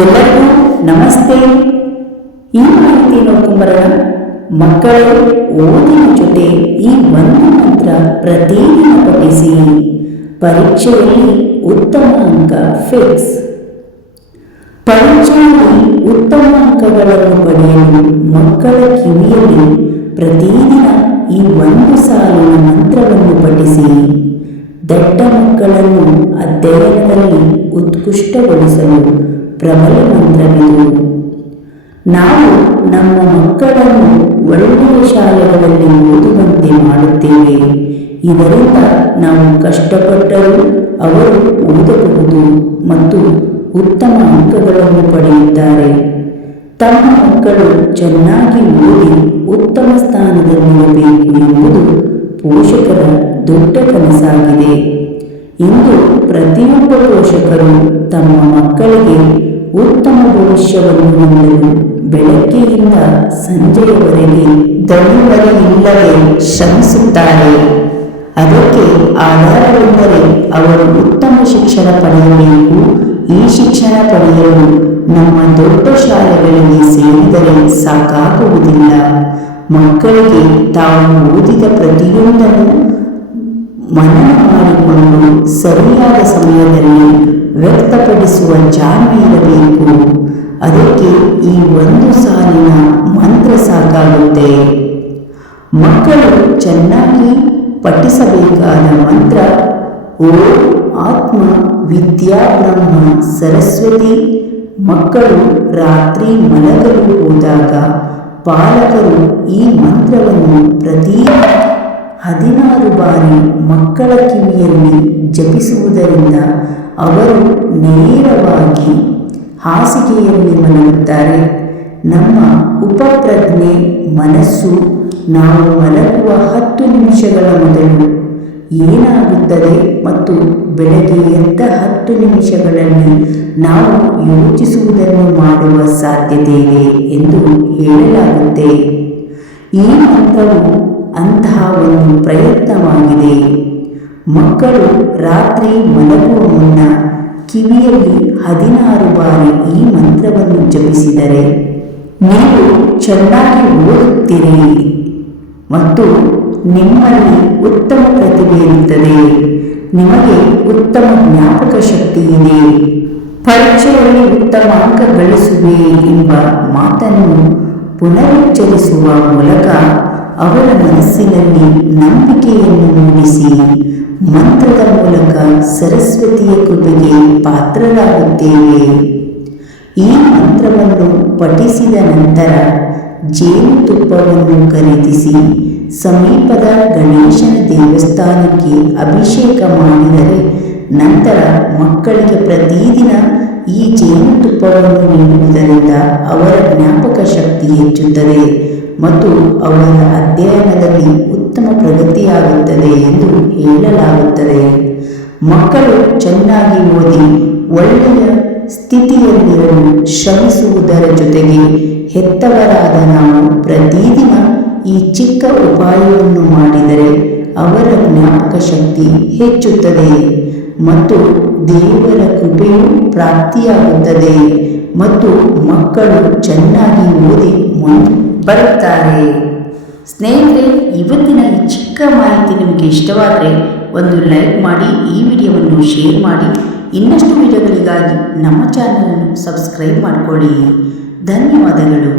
ಎಲ್ಲರಿಗೂ ನಮಸ್ತೆ. ಈ ಮಾಹಿತಿ ನೋಡ್ಕೊಂಬರೋಣ. ಮಕ್ಕಳು ಓದಿನ ಜೊತೆ ಈ ಒಂದು ಮಂತ್ರ ಪ್ರತಿದಿನ ಪಠಿಸಿ. ಪರೀಕ್ಷೆಯಲ್ಲಿ ಉತ್ತಮ ಅಂಕ ಫಿಕ್ಸ್. ಪರೀಕ್ಷೆಯಲ್ಲಿ ಉತ್ತಮ ಅಂಕಗಳನ್ನು ಪಡೆಯಲು ಮಕ್ಕಳ ಕಿವಿಯಲ್ಲಿ ಪ್ರತಿದಿನ ಈ ಒಂದು ಸಾಲಿನ ಮಂತ್ರವನ್ನು ಪಠಿಸಿ. ದಟ್ಟ ಮಕ್ಕಳನ್ನು ಅಧ್ಯಯನದಲ್ಲಿ ಉತ್ಕೃಷ್ಟಗೊಳಿಸಲು ಪ್ರಬಲ ಮಂತ್ರವಿದು ನಾವು ನಮ್ಮ ಮಕ್ಕಳನ್ನು ಒಳ್ಳೆಯ ಶಾಲೆಗಳಲ್ಲಿ ಓದುವಂತೆ ಮಾಡುತ್ತೇವೆ. ಇದರಿಂದ ನಾವು ಕಷ್ಟಪಟ್ಟರೂ ಅವರು ಓದಬಹುದು ಮತ್ತು ಉತ್ತಮ ಅಂಕಗಳನ್ನು ಪಡೆಯುತ್ತಾರೆ. ತಮ್ಮ ಮಕ್ಕಳು ಚೆನ್ನಾಗಿ ಓದಿ ಉತ್ತಮ ಸ್ಥಾನದಲ್ಲಿರಬೇಕು ಎಂಬುದು ಪೋಷಕರ ದೊಡ್ಡ ಕನಸಾಗಿದೆ. ಇಂದು ಪ್ರತಿಯೊಬ್ಬ ಪೋಷಕರು ತಮ್ಮ ಮಕ್ಕಳಿಗೆ ಉತ್ತಮ ಭವಿಷ್ಯವನ್ನು ಹೊಂದಲು ಬೆಳಗ್ಗೆಯಿಂದ ಸಂಜೆಯವರೆಗೆ ದಣಿವರೆ ಇಲ್ಲವೇ ಶ್ರಮಿಸುತ್ತಾರೆ. ಅದಕ್ಕೆ ಆಧಾರವೆಂದರೆ ಅವರು ಉತ್ತಮ ಶಿಕ್ಷಣ ಪಡೆಯಬೇಕು. ಈ ಶಿಕ್ಷಣ ಪಡೆಯಲು ನಮ್ಮ ದೊಡ್ಡ ಶಾಲೆಗಳಿಗೆ ಸೇರಿದರೆ ಸಾಕಾಗುವುದಿಲ್ಲ. ಮಕ್ಕಳಿಗೆ ತಾವು ಓದಿದ ಪ್ರತಿಯೊಂದನ್ನು ಮನನ ಮಾಡಿಕೊಂಡು ಸರಿಯಾದ ಸಮಯದಲ್ಲಿ ವ್ಯಕ್ತಪಡಿಸುವ ಜಾಣ್ಮೆ ಇರಬೇಕು. ಅದಕ್ಕೆ ಈ ಒಂದು ಸಾಲಿನ ಮಂತ್ರ ಸಾಕಾಗುತ್ತೆ. ಮಕ್ಕಳು ಚೆನ್ನಾಗಿ ಪಠಿಸಬೇಕಾದ ಮಂತ್ರ, ಓ ಆತ್ಮ ವಿದ್ಯಾ ಬ್ರಹ್ಮ ಸರಸ್ವತಿ. ಮಕ್ಕಳು ರಾತ್ರಿ ಮಲಗಲು ಹೋದಾಗ ಪಾಲಕರು ಈ ಮಂತ್ರವನ್ನು ಪ್ರತಿ ಹದಿನಾರು ಬಾರಿ ಮಕ್ಕಳ ಕಿವಿಯಲ್ಲಿ ಜಪಿಸುವುದರಿಂದ ಅವರು ನೇರವಾಗಿ ಹಾಸಿಗೆಯಲ್ಲಿ ಮಲಗುತ್ತಾರೆ. ನಮ್ಮ ಉಪಪ್ರಜ್ಞೆ ಮನಸ್ಸು ನಾವು ಮಲಗುವ ಹತ್ತು ನಿಮಿಷಗಳ ಮೊದಲು ಏನಾಗುತ್ತದೆ ಮತ್ತು ಬೆಳಗ್ಗೆ ಎದ್ದ ಹತ್ತು ನಿಮಿಷಗಳಲ್ಲಿ ನಾವು ಯೋಚಿಸುವುದನ್ನು ಮಾಡುವ ಸಾಧ್ಯತೆ ಇದೆ ಎಂದು ಹೇಳಲಾಗುತ್ತೆ. ಈ ಮಂತ್ರವು ಅಂತಹ ಒಂದು ಪ್ರಯತ್ನವಾಗಿದೆ. ಮಕ್ಕಳು ರಾತ್ರಿ ಮಲಗುವ ಮುನ್ನ ಕಿವಿಯಲ್ಲಿ ಹದಿನಾರು ಬಾರಿ ಈ ಮಂತ್ರವನ್ನು ಜಪಿಸಿದರೆ, ನೀವು ಚೆನ್ನಾಗಿ ಓದುತ್ತೀರಿ ಮತ್ತು ನಿಮ್ಮಲ್ಲಿ ಉತ್ತಮ ಪ್ರತಿಭೆ ಇರುತ್ತದೆ. ನಿಮಗೆ ಉತ್ತಮ ಜ್ಞಾಪಕ ಶಕ್ತಿ ಇದೆ. ಪರೀಕ್ಷೆಯಲ್ಲಿ ಉತ್ತಮ ಅಂಕ ಗಳಿಸುವೆ ಎಂಬ ಮಾತನ್ನು ಪುನರುಚ್ಚರಿಸುವ ಮೂಲಕ ಅವರ ಮನಸ್ಸಿನಲ್ಲಿ ನಂಬಿಕೆಯನ್ನು ಮೂಡಿಸಿ ಮಂತ್ರದ ಮೂಲಕ ಸರಸ್ವತಿಯ ಕೃಪೆಗೆ ಪಾತ್ರರಾಗುತ್ತೇವೆ. ಈ ಮಂತ್ರವನ್ನು ಪಠಿಸಿದ ನಂತರ ಜೇನುತುಪ್ಪವನ್ನು ಖರೀದಿಸಿ ಸಮೀಪದ ಗಣೇಶನ ದೇವಸ್ಥಾನಕ್ಕೆ ಅಭಿಷೇಕ ಮಾಡಿದರೆ ನಂತರ ಮಕ್ಕಳಿಗೆ ಪ್ರತಿದಿನ ಈ ಜೇನುತುಪ್ಪವನ್ನು ನೀಡುವುದರಿಂದ ಅವರ ಜ್ಞಾಪಕ ಶಕ್ತಿ ಹೆಚ್ಚುತ್ತದೆ. ಮತ್ತು ಅವರ ಅಧ್ಯಯನದಲ್ಲಿ ಉತ್ತಮ ಪ್ರಗತಿಯಾಗುತ್ತದೆ ಎಂದು ಹೇಳಲಾಗುತ್ತದೆ. ಮಕ್ಕಳು ಚೆನ್ನಾಗಿ ಓದಿ ಒಳ್ಳೆಯ ಸ್ಥಿತಿಯಲ್ಲಿರಲು ಶ್ರಮಿಸುವುದರ ಜೊತೆಗೆ ಹೆತ್ತವರಾದ ನಾವು ಪ್ರತಿದಿನ ಈ ಚಿಕ್ಕ ಉಪಾಯವನ್ನು ಮಾಡಿದರೆ ಅವರ ಜ್ಞಾಪಕ ಶಕ್ತಿ ಹೆಚ್ಚುತ್ತದೆ ಮತ್ತು ದೇವರ ಕೃಪೆಯು ಪ್ರಾಪ್ತಿಯಾಗುತ್ತದೆ ಮತ್ತು ಮಕ್ಕಳು ಚೆನ್ನಾಗಿ ಓದಿ ಮುಂದೆ ಬರುತ್ತಾರೆ. ಸ್ನೇಹಿತರೆ, ಇವತ್ತಿನ ಈ ಚಿಕ್ಕ ಮಾಹಿತಿ ನಿಮಗೆ ಇಷ್ಟವಾದರೆ ಒಂದು ಲೈಕ್ ಮಾಡಿ, ಈ ವಿಡಿಯೋವನ್ನು ಶೇರ್ ಮಾಡಿ, ಇನ್ನಷ್ಟು ವಿಡಿಯೋಗಳಿಗಾಗಿ ನಮ್ಮ ಚಾನಲನ್ನು ಸಬ್ಸ್ಕ್ರೈಬ್ ಮಾಡಿಕೊಳ್ಳಿ. ಧನ್ಯವಾದಗಳು.